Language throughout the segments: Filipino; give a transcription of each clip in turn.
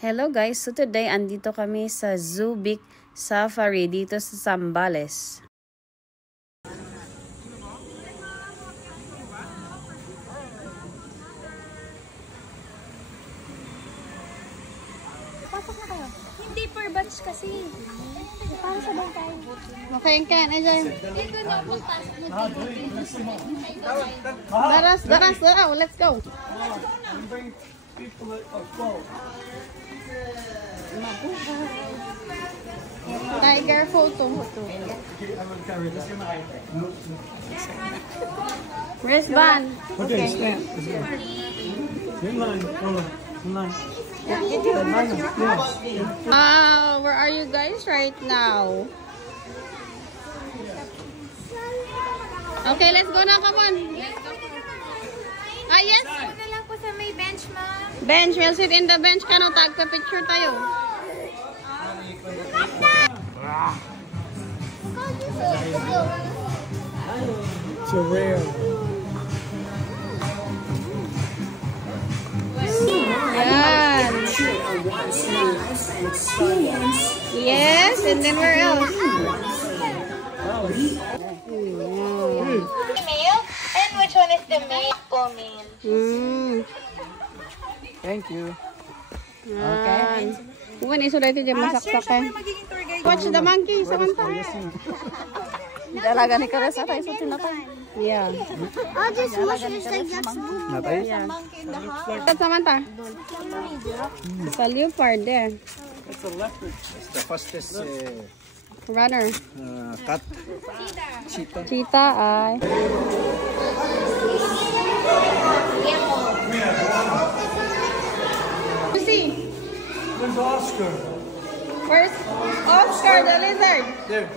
Hello guys, so today andito kami sa Zubic Safari dito sa Zambales. Pasok na kayo. Hindi per batch kasi. Para sa bang tayo. Okay, Ken. Enjoy. Dito na po pasok mo dito. Daras. Oh, let's go. Tiger photo. Where's Van? Okay. Where are you guys right now? Okay, let's go na. Come on. Ah, yes. Una lang po sa may bench, ma'am. Bench. We'll sit in the bench. Kano, tagpa-picture tayo. So rare. Yan. Yes, and then where else? Female? And which one is the male female? Thank you. Okay. Bukan iso dito dyan masaksakan. Watch the monkey. Samanta. Dalaga ni Karesa tayo sa tinatay. Yeah. I'll just wash it like that's blue. Natay? Samanta. Sa leopard there. It's a leopard. It's the fastest Runner. cat. Cheetah. Cheetah ay. See? There's Oscar. Where's Oscar the lizard? There.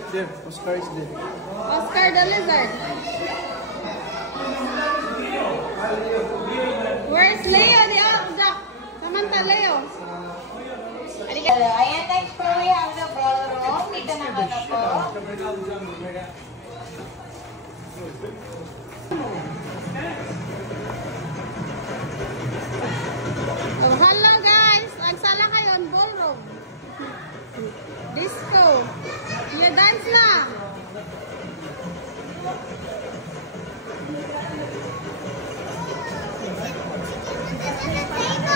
Oscar is there. Oscar the lizard. Where's Leo the duck? Samantha Leo. Ayan, next po we have the ballroom. Dito naman na po. Oh, hello guys! Agsala kayo on ballroom. Disco. You dance na.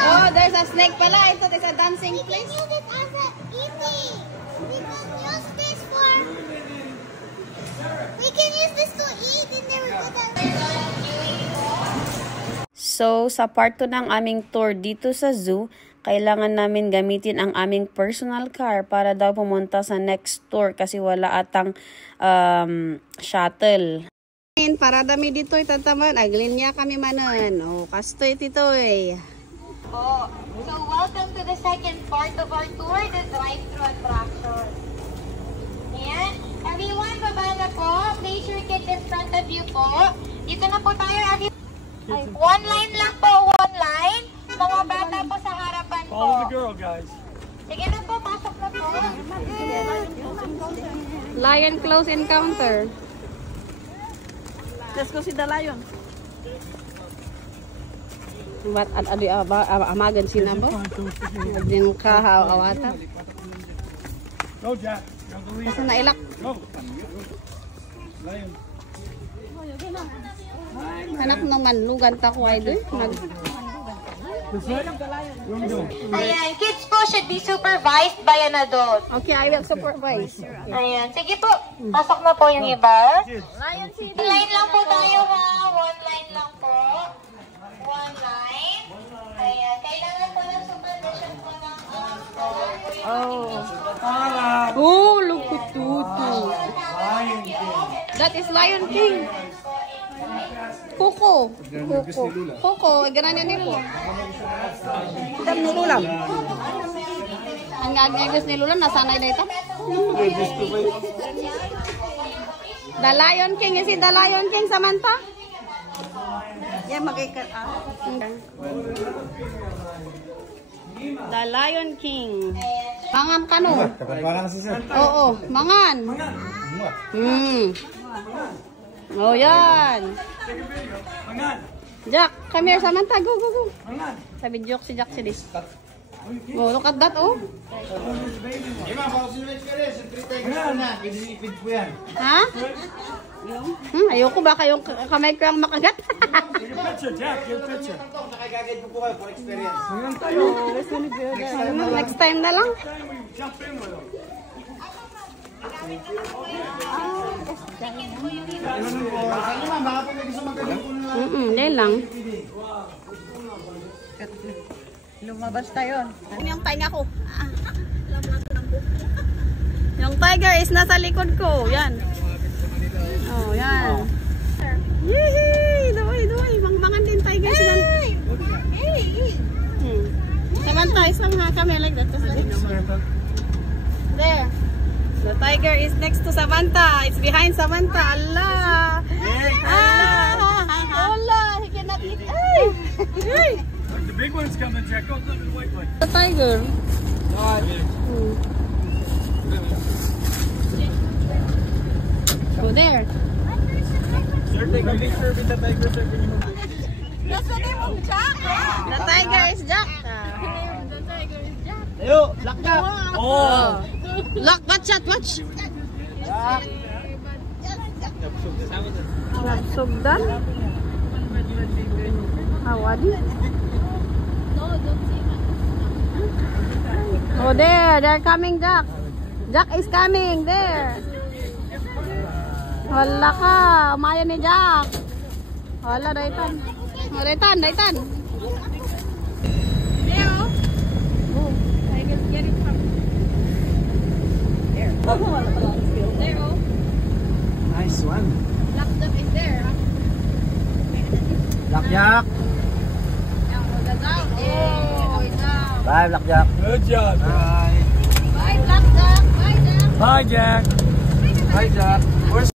Oh, there's a snake pala. I thought it's a dancing place. Use it as a eating. We can use this to eat and then we put that. So, sa part 2 ng aming tour dito sa zoo, kailangan namin gamitin ang aming personal car para daw pumunta sa next tour kasi wala atang shuttle. Para dami dito itataman. Aglinya kami manan. Oh, kastoy titoy. Oh, so welcome to the second part of our tour, the drive-thru attraction. Ayan. Everyone, baba na po. Place your kids in front of you po. Dito na po tayo. One line lang po, one line. Mga bata po sa harapan po. Follow the girl, guys. Sige na po, pasok na po. Lion close encounter. Let's go see the lion. What amagan sinabo? Din ka awata. Go, Jack. You're the leader. Kasi nailak. Go. Lion. Anak ng manlugan ta ko ay doy. Ayan, kids po should be supervised by an adult. Okay, I will supervise. Ayan, sige po. Pasok na po yung iba. One line lang po tayo ha. One line lang po. One line. Ayan, kailangan po ng supervision po ng Oh, look at tutu. That is Lion King. Coco. Coco, ganyan ni Lula. Dam ni Lulam. Ang agagos ni Lula nasanay na ito. The Lion King, is it the Lion King, Samantha? Yeah, The Lion King. Mangan ka no? Oo, mangan. Oh, yan. Jack, come here, Samantha. Go, go, go. Sa video si Jack si Dis. Oh, look at that, oh. Ha? Ayoko baka yung kamay ko ang makagat. Take a picture, Jack. Get a picture. Next time na lang. Jump in with them. Yan lang. Lumabas tayo. Yung tainga ko. Yung tiger is nasa likod ko. Yan. Oh, yan. Yehey! Duway. Mangmangan din tiger sila. Samantha, isang ha kami like that. There. The tiger is next to Samantha. It's behind Samantha. Allah! Allah! He cannot eat. Ay! The big one's coming, Jack. Go look at the white one. The tiger. Go there. Make sure the tigers are getting moved. That's the name of Jack. The tiger is Jack. The tiger is Jack. Ayo, lock up. Oh. Look, watch out, watch. Sugdan. Awadi. Oh, there. They're coming, Jack. Jack is coming. There. Wala ka. Umaya ni Jack. Wala, Daitan. Oh, Daitan. There. Tiger's getting from there. There. Nice one. Black duck is there. Black Jack. Oh, it's down. Bye, Black Jack. Good job. Bye. Bye, Black duck. Bye, Jack. Bye, Jack. Hi, Jack.